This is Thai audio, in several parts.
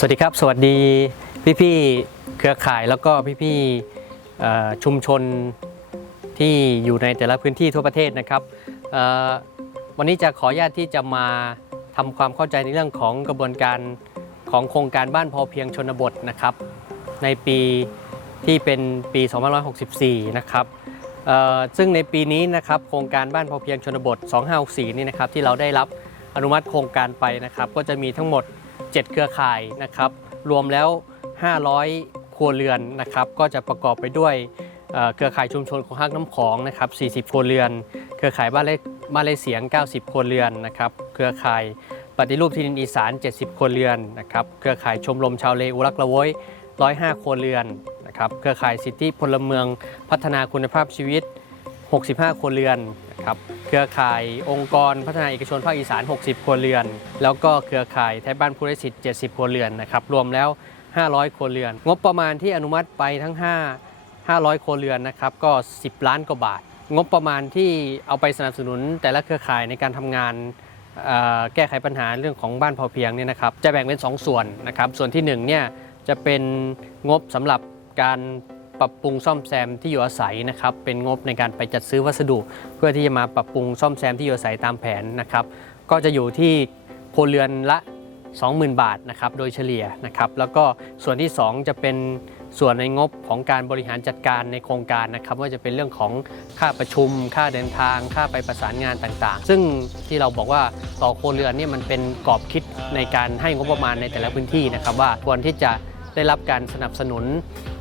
สวัสดีครับ สวัสดีพี่ๆเครือข่ายแล้วก็พี่ๆชุมชนที่อยู่ในแต่ละพื้นที่ทั่วประเทศนะครับวันนี้จะขออนุญาตที่จะมาทำความเข้าใจในเรื่องของกระบวนการของโครงการบ้านพอเพียงชนบทนะครับ ในปีที่เป็นปี 2564 นะครับซึ่งในปีนี้นะครับโครงการบ้านพอเพียงชนบท 2564 นี่นะครับที่เราได้รับอนุมัติโครงการไปนะครับ ก็จะมีทั้งหมด 7 เครือข่ายนะครับ รวมแล้ว 500 ครัวเรือนนะครับ ก็จะประกอบไปด้วยเครือข่ายชุมชนของฮักน้ำของนะครับ 40 ครัวเรือน เครือข่ายบ้านเลบ้านเลเสียง 90 ครัวเรือนนะครับ เครือข่ายปฏิรูปที่ดินอีสาน 70 ครัวเรือนนะครับ เครือข่ายชมรมชาวเลอุรักละโวย105 ครัวเรือนนะครับ เครือข่ายสิทธิพลเมืองพัฒนาคุณภาพชีวิต 65 ครัวเรือนครับเครือข่ายองค์กรพัฒนาเอกชนภาคอีสาน 60 ครัวเรือน แล้วก็เครือข่ายไทยบ้านผู้ไร้สิทธิ์70 ครัวเรือนนะครับรวมแล้ว 500 ครัวเรือน งบประมาณที่อนุมัติไปทั้ง 5 500 ครัวเรือนนะครับก็ 10 ล้านกว่าบาท งบประมาณที่เอาไปสนับสนุนแต่ละเครือข่ายในการทำงานแก้ไขปัญหาเรื่องของบ้านพอเพียงเนี่ยนะครับจะแบ่งเป็น 2 ส่วนนะครับส่วนที่1เนี่ยจะเป็นงบสำหรับการ ปรับปรุงซ่อมแซมที่อยู่อาศัยนะครับเป็นงบในการไปจัดซื้อวัสดุ เพื่อที่จะมาปรับปรุงซ่อมแซมที่อยู่อาศัยตามแผนนะครับ ก็จะอยู่ที่ควเรือนละ 20,000 บาทนะครับโดยเฉลี่ยนะครับแล้วก็ส่วนที่ 2 จะเป็นส่วนในงบของการบริหารจัดการในโครงการนะครับว่าจะเป็นเรื่องของค่าประชุม ค่าเดินทาง ค่าไปประสานงานต่างๆ ซึ่งที่เราบอกว่าต่อควเรือนเนี่ยมันเป็นกรอบคิดในการให้งบประมาณในแต่ละพื้นที่นะครับว่าควรที่จะ ได้รับการสนับสนุน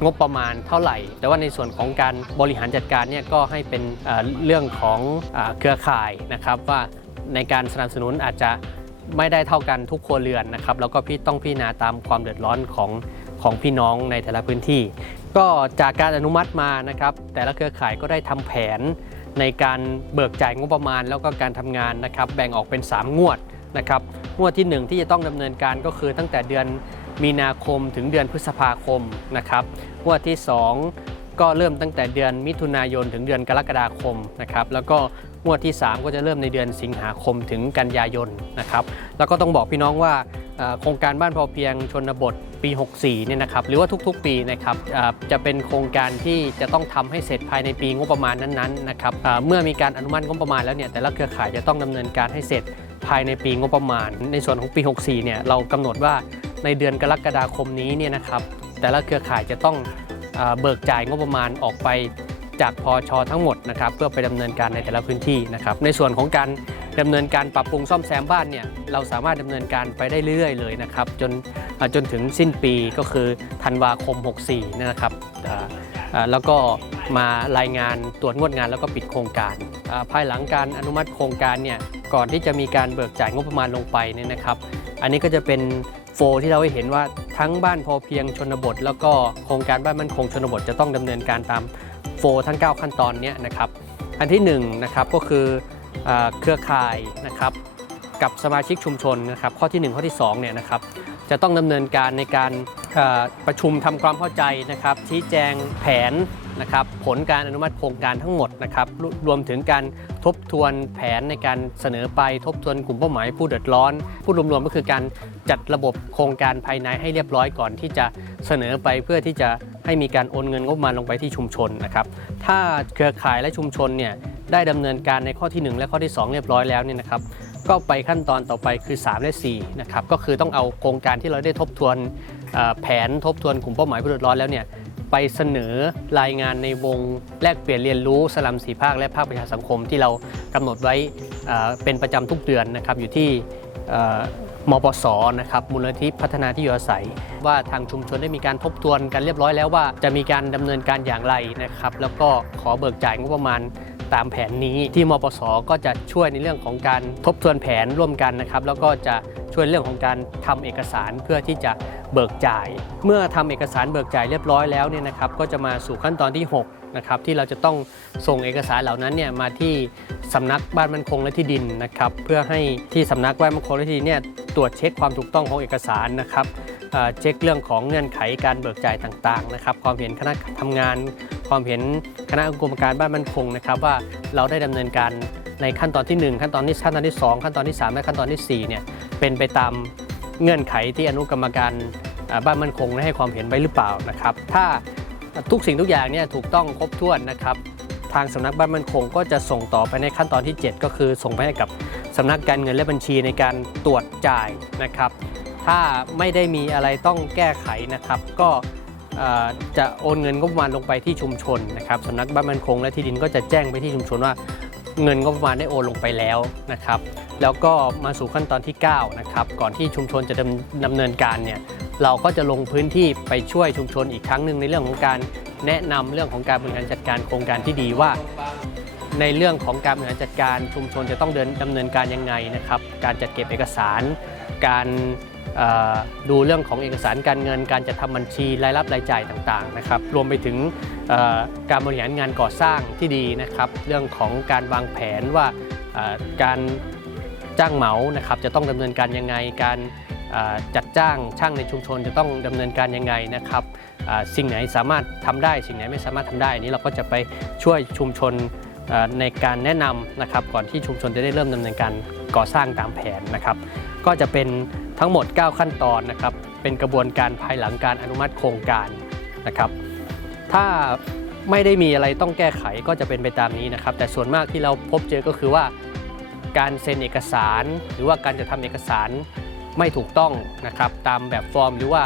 งบประมาณเท่าไหร่ แต่ว่าในส่วนของการบริหารจัดการเนี่ยก็ให้เป็นเรื่องของเอเครือข่ายนะครับว่าในการสนับสนุนอาจจะไม่ได้เท่ากันทุกครัวเรือนนะครับแล้วก็พี่ต้องพิจารณาตามความเดือดร้อนของของพี่น้องในแต่ละพื้นที่ ก็จากการอนุมัติมานะครับ แต่ละเครือข่ายก็ได้ทำแผนในการเบิกจ่ายงบประมาณ แล้วก็การทำงานนะครับ แบ่งออกเป็น 3 งวดนะครับงวดที่ 1 ที่จะต้องดำเนินการก็คือตั้งแต่เดือน มีนาคมถึงเดือนพฤษภาคมนะครับงวดที่ 2 ก็เริ่มตั้งแต่เดือนมิถุนายนถึงเดือนกรกฎาคมนะครับแล้วก็งวดที่ 3 ก็จะเริ่มในเดือนสิงหาคมถึงกันยายนนะครับแล้วก็ต้องบอกพี่น้องว่าโครงการบ้านพอเพียงชนบทปี 64 เนี่ยนะครับหรือว่าทุกๆปีนะครับจะเป็นโครงการที่จะต้องทำให้เสร็จภายในปีงบประมาณนั้นๆนะครับเมื่อมีการอนุมัติงบประมาณแล้วเนี่ยแต่ละเครือข่ายจะต้องดำเนินการให้เสร็จภายในปีงบประมาณ ในส่วนของปี 64 เนี่ยเรากำหนดว่า ในเดือนกรกฎาคมนี้เนี่ยนะครับ แต่ละเครือข่ายจะต้องเบิกจ่ายงบประมาณออกไปจากพอชทั้งหมดนะครับเพื่อไปดำเนินการในแต่ละพื้นที่นะครับ ในส่วนของการดำเนินการปรับปรุงซ่อมแซมบ้านเนี่ยเราสามารถดำเนินการไปได้เรื่อยๆเลยนะครับ จนจนถึงสิ้นปีก็คือธันวาคม 64นะครับแล้วก็มารายงานตรวจงวดงานแล้วก็ปิดโครงการ ภายหลังการอนุมัติโครงการเนี่ยก่อนที่จะมีการเบิกจ่ายงบประมาณลงไปเนี่ยนะครับ อันนี้ก็จะเป็น โฟที่เราให้เห็นว่าทั้งบ้านพอเพียงชนบท แล้วก็โครงการบ้านมั่นคงชนบทจะต้องดำเนินการตามโฟทั้ง 9 ขั้นตอนนี้นะครับอันที่1นงนะครับก็คือเอเครือข่ายนะครับกับสมาชิกชุมชนนะครับข้อที่ 1 ข้อที่2เนี่ยนะครับจะต้องดำเนินการในการ ประชุมทำความเข้าใจนะครับ ชี้แจงแผนนะครับ ผลการอนุมัติโครงการทั้งหมดนะครับรวรวมถึงการทบทวนแผนในการเสนอไปทบทวนกลุ่มเป้าหมายผู้เดือดร้อน ผู้รวมๆก็คือการจัดระบบโครงการภายในให้เรียบร้อยก่อนที่จะเสนอไปเพื่อที่จะให้มีการโอนเงินงบมาลงไปที่ชุมชนนะครับ ถ้าเครือข่ายและชุมชนเนี่ยได้ดำเนินการในข้อที่ 1 และข้อที่ 2 เรียบร้อยแล้วเนี่ยนะครับ ก็ไปขั้นตอนต่อไปคือ 3 และ4นะครับก็คือต้องเอาโครงการที่เราได้ทบทวนแผนทบทวนกลุ่มเป้าหมายผู้เดือดร้อนแล้วเนี่ยไปเสนอรายงานในวงแลกเปลี่ยนเรียนรู้สลัมสีภาคและภาคประชาสังคมที่เรากำหนดไว้เป็นประจำทุกเดือนนะครับอยู่ที่เอ่อมปสนะครับมูลนิธิพัฒนาที่อยู่อาศัย ว่าทางชุมชนได้มีการทบทวนกันเรียบร้อยแล้วว่าจะมีการดำเนินการอย่างไรนะครับแล้วก็ขอเบิกจ่ายงบประมาณ ตามแผนนี้ที่มปสก็จะช่วยในเรื่องของการทบทวนแผนร่วมกันนะครับ แล้วก็จะช่วยเรื่องของการทำเอกสารเพื่อที่จะเบิกจ่าย เมื่อทำเอกสารเบิกจ่ายเรียบร้อยแล้วเนี่ยนะครับก็จะมาสู่ขั้นตอนที่ 6 นะครับที่เราจะต้องส่งเอกสารเหล่านั้นเนี่ยมาที่สำนักบ้านมั่นคงและที่ดินนะครับเพื่อให้ที่สำนักบ้านมั่นคงและที่ดินเนี่ยตรวจเช็คความถูกต้องของเอกสารนะครับเช็คเรื่องของเงื่อนไขการเบิกจ่ายต่างๆนะครับความเห็นคณะทำงาน ความเห็นคณะกรรมการบ้านมั่นคงนะครับว่าเราได้ดำเนินการในขั้นตอนที่ 1 ขั้นตอนที่ขั้นตอนที่ 2 ขั้นตอนที่ 3 และขั้นตอนทีสี่4เนี่ยเป็นไปตามเงื่อนไขที่อนุกรรมการบ้านมั่นคงได้ให้ความเห็นไว้หรือเปล่านะครับ ถ้าทุกสิ่งทุกอย่างเนี่ยถูกต้องครบถ้วนนะครับ ทางสำนักบ้านมั่นคง ก็จะส่งต่อไปในขั้นตอนที่ 7 ก็คือส่งไปให้กับสำนักการเงินและบัญชีในการตรวจจ่ายนะครับ ถ้าไม่ได้มีอะไรต้องแก้ไขนะครับ ก็ จะโอนเงินงบประมาณลงไปที่ชุมชนนะครับสำนักบ้านมั่นคงและที่ดินก็จะแจ้งไปที่ชุมชนว่าเงินงบประมาณได้โอนลงไปแล้วนะครับ แล้วก็มาสู่ขั้นตอนที่9นะครับก่อนที่ชุมชนจะดำดำเนินการเนี่ยเราก็จะลงพื้นที่ไปช่วยชุมชนอีกครั้งหนึ่งในเรื่องของการแนะนำเรื่องของการบริหารจัดการโครงการที่ดีว่า ในเรื่องของการบริหารจัดการชุมชนจะต้องเดินดำเนินการยังไงนะครับ การจัดเก็บเอกสาร การ ดูเรื่องของเอกสารการเงิน การจัดทำบัญชีรายรับรายจ่ายต่างๆนะครับรวมไปถึงการบริหารงานก่อสร้างที่ดีนะครับเรื่องของการวางแผนว่าการจ้างเหมานะครับจะต้องดำเนินการยังไง การจัดจ้างช่างในชุมชนจะต้องดำเนินการยังไงนะครับสิ่งไหนสามารถทำได้ สิ่งไหนไม่สามารถทำได้อนี้เราก็จะไปช่วยชุมชนในการแนะนำนะครับก่อนที่ชุมชนจะได้เริ่มดำเนินการก่อสร้างตามแผนนะครับ ก็จะเป็น ทั้งหมด 9 ขั้นตอนนะครับ เป็นกระบวนการภายหลังการอนุมัติโครงการนะครับ ถ้าไม่ได้มีอะไรต้องแก้ไขก็จะเป็นไปตามนี้นะครับ แต่ส่วนมากที่เราพบเจอก็คือว่า การเซ็นเอกสาร หรือว่าการจะทำเอกสารไม่ถูกต้องนะครับ ตามแบบฟอร์มหรือว่า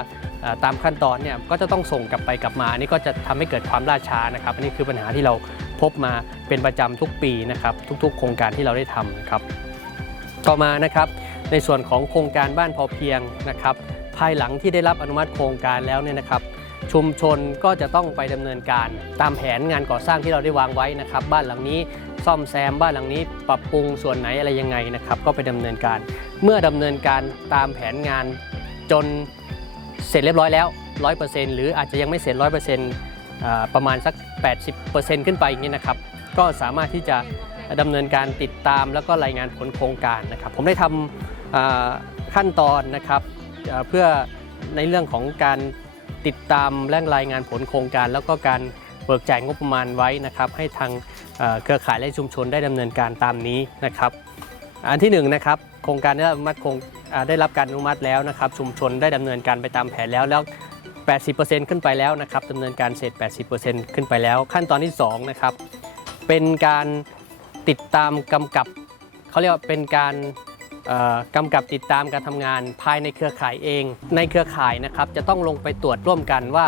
ตามขั้นตอนเนี่ยก็จะต้องส่งกลับไปกลับมาอันนี้ก็จะทำให้เกิดความล่าช้านะครับ อันนี้คือปัญหาที่เราพบมาเป็นประจำทุกปีนะครับ ทุกๆ โครงการที่เราได้ทำนะครับ ต่อมานะครับ ในส่วนของโครงการบ้านพอเพียงนะครับ ภายหลังที่ได้รับอนุมัติโครงการแล้วเนี่ยนะครับชุมชนก็จะต้องไปดำเนินการ ตามแผนงานก่อสร้างที่เราได้วางไว้นะครับ บ้านหลังนี้ซ่อมแซมบ้านหลังนี้ปรับปรุงส่วนไหนอะไรยังไงนะครับ ก็ไปดำเนินการ เมื่อดำเนินการตามแผนงานจนเสร็จเรียบร้อยแล้ว 100%หรืออาจจะยังไม่เสร็จ 100%อ่าประมาณสัก 80%ขึ้นไปอย่างนี้นะครับ ก็สามารถที่จะดำเนินการติดตามแล้วก็รายงานผลโครงการนะครับ ผมได้ทำอ่า ขั้นตอนนะครับเพื่อในเรื่องของการติดตามและรายงานผลโครงการ แล้วก็การเบิกจ่ายงบประมาณไว้นะครับ ให้ทางเครือข่ายและชุมชนได้ดำเนินการตามนี้นะครับ อันที่หนึ่งนะครับโครงการได้รับอนุมัติได้รับการอนุมัติแล้วนะครับ ชุมชนได้ดำเนินการไปตามแผนแล้วแล้ว 80%ขึ้นไปแล้วนะครับดำเนินการเสร็จ 80%ขึ้นไปแล้ว ขั้นตอนที่2นะครับเป็นการติดตามกำกับเขาเรียกว่าเป็นการ กำกับติดตามการทำงานภายในเครือข่ายเอง ในเครือข่ายนะครับจะต้องลงไปตรวจร่วมกันว่า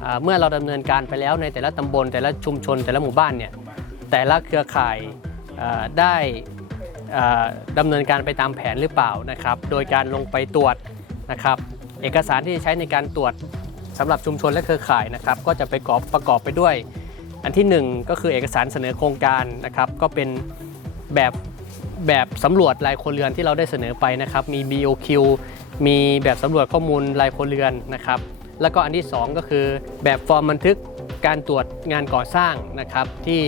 เเมื่อเราดำเนินการไปแล้วในแต่ละตำบล แต่ละชุมชน แต่ละหมู่บ้านเนี่ยแต่ละเครือข่ายได้ดำเนินการไปตามแผนหรือเปล่านะครับ โดยการลงไปตรวจนะครับ เอกสารที่ใช้ในการตรวจสำหรับชุมชนและเครือข่ายนะครับ ก็จะไปกอบประกอบไปด้วย อันที่หนึ่งก็คือเอกสารเสนอโครงการนะครับ ก็เป็นแบบ แบบสำรวจรายครัวเรือนที่เราได้เสนอไปนะครับ มี BOQ มีแบบสำรวจข้อมูลรายครัวเรือนนะครับ แล้วก็อันที่สองก็คือแบบฟอร์มบันทึกการตรวจงานก่อสร้างนะครับที่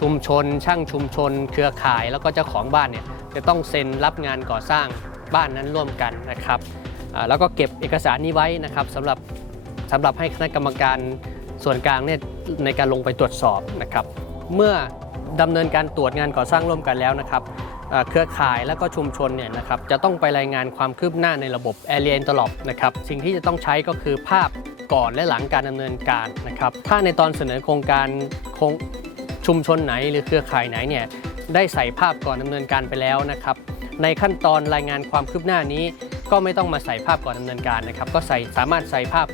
ชุมชน ช่างชุมชน เครือข่าย แล้วก็เจ้าของบ้านเนี่ยจะต้องเซ็นรับงานก่อสร้างบ้านนั้นร่วมกันนะครับแล้วก็เก็บเอกสารนี้ไว้นะครับสำหรับสำหรับให้คณะกรรมการส่วนกลางเนี่ยในการลงไปตรวจสอบนะครับ เมื่อดำเนินการตรวจงานก่อสร้างร่วมกันแล้วนะครับ เครือข่ายแล้วก็ชุมชนเนี่ยนะครับจะต้องไปรายงานความคืบหน้าในระบบ a r e a n t e r l o p นะครับสิ่งที่จะต้องใช้ก็คือภาพก่อนและหลังการดำเนินการนะครับถ้าในตอนเสนอโครงการคงชุมชนไหนหรือเครือข่ายไหนเนี่ยได้ใส่ภาพก่อนดำเนินการไปแล้วนะครับในขั้นตอนรายงานความคืบหน้านี้ ก็ไม่ต้องมาใส่ภาพก่อนดำเนินการนะครับก็ใส่สามารถใส่ภาพ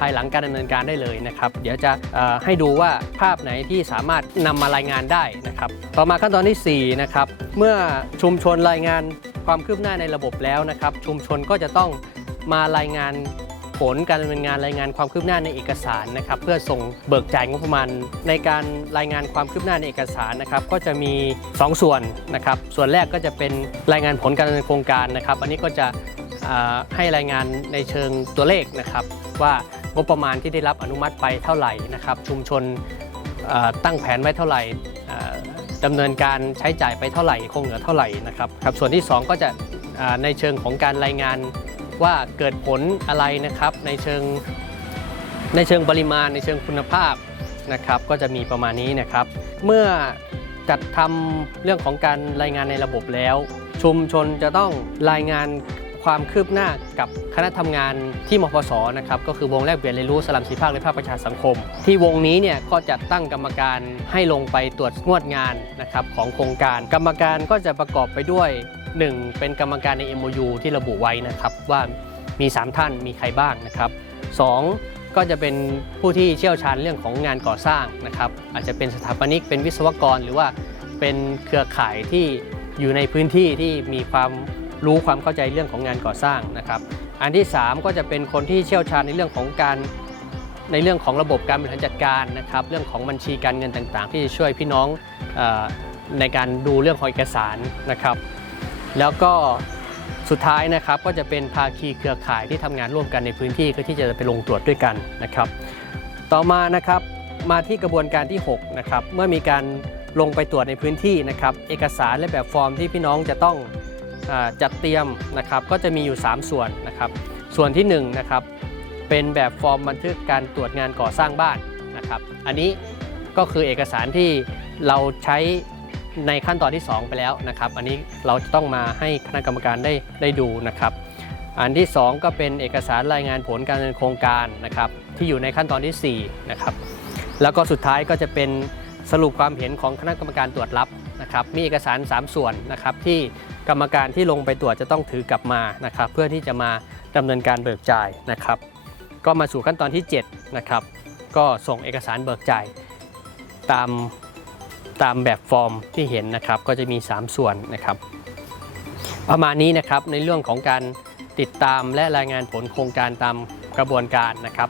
ภายหลังการดำเนินการได้เลยนะครับเดี๋ยวจะให้ดูว่าภาพไหนที่สามารถนำมารายงานได้นะครับต่อมาขั้นตอนที่4นะครับเมื่อชุมชนรายงานความคืบหน้าในระบบแล้วนะครับชุมชนก็จะต้องมารายงานผลการดำเนินงานรายงานความคืบหน้าในเอกสารนะครับเพื่อส่งเบิกจ่ายงบประมาณในการรายงานความคืบหน้าในเอกสารนะครับก็จะมี 2 ส่วนนะครับส่วนแรกก็จะเป็นรายงานผลการดำเนินโครงการนะครับ อันนี้ก็จะให้รายงานในเชิงตัวเลขนะครับว่า งบประมาณที่ได้รับอนุมัติไปเท่าไหร่นะครับ ชุมชนตั้งแผนไว้เท่าไหร่อ่าดำเนินการใช้จ่ายไปเท่าไหร่คงเหลือเท่าไหร่นะครับครับ ส่วนที่ 2 ก็จะในเชิงของการรายงานว่าเกิดผลอะไรนะครับ ในเชิงในเชิงปริมาณ ในเชิงคุณภาพนะครับ ก็จะมีประมาณนี้นะครับ เมื่อจัดทำเรื่องของการรายงานในระบบแล้ว ชุมชนจะต้องรายงาน ความคืบหน้ากับคณะทำงานที่มพสนะครับก็คือวงแลกเปลี่ยนเรียนรู้สลัมสีภาคและภาคประชาสังคม ที่วงนี้เนี่ยก็จะตั้งกรรมการให้ลงไปตรวจงวดงานนะครับของโครงการ กรรมการก็จะประกอบไปด้วย 1. เป็นกรรมการใน MOU ที่ระบุไว้นะครับว่ามี 3 ท่านมีใครบ้างนะครับ 2. ก็จะเป็นผู้ที่เชี่ยวชาญเรื่องของงานก่อสร้างนะครับอาจจะเป็นสถาปนิกเป็นวิศวกร หรือว่าเป็นเครือข่ายที่อยู่ในพื้นที่ที่มีความ รู้ความเข้าใจเรื่องของงานก่อสร้างนะครับ อันที่ 3 ก็จะเป็นคนที่เชี่ยวชาญในเรื่องของการในเรื่องของระบบการบริหารจัดการนะครับ เรื่องของบัญชีการเงินต่างๆ ที่จะช่วยพี่น้องอในการดูเรื่องของเอกสารนะครับ แล้วก็สุดท้ายนะครับก็จะเป็นภาคีเครือข่ายที่ทำงานร่วมกันในพื้นที่เพื่อที่จะไปลงตรวจด้วยกันนะครับ ต่อมานะครับมาที่กระบวนการที่6นะครับเมื่อมีการลงไปตรวจในพื้นที่นะครับ เอกสารและแบบฟอร์มที่พี่น้องจะต้อง จัดเตรียมนะครับก็จะมีอยู่ 3 ส่วนนะครับส่วนที่1นะครับเป็นแบบฟอร์มบันทึกการตรวจงานก่อสร้างบ้านนะครับอันนี้ก็คือเอกสารที่เราใช้ในขั้นตอนที่ 2 ไปแล้วนะครับอันนี้เราจะต้องมาให้คณะกรรมการได้ได้ดูนะครับอันที่ 2 ก็เป็นเอกสารรายงานผลการดำเนินโครงการนะครับที่อยู่ในขั้นตอนทีสี่4นะครับแล้วก็สุดท้ายก็จะเป็นสรุปความเห็นของคณะกรรมการตรวจรับนะครับมีเอกสาร 3 ส่วนนะครับที่ กรรมการที่ลงไปตรวจจะต้องถือกลับมานะครับ เพื่อที่จะมาดำเนินการเบิกจ่ายนะครับ ก็มาสู่ขั้นตอนที่7นะครับก็ส่งเอกสารเบิกจ่ายตามตามแบบฟอร์มที่เห็นนะครับ ก็จะมี 3 ส่วนนะครับ ประมาณนี้นะครับในเรื่องของการติดตามและรายงานผลโครงการตามกระบวนการนะครับ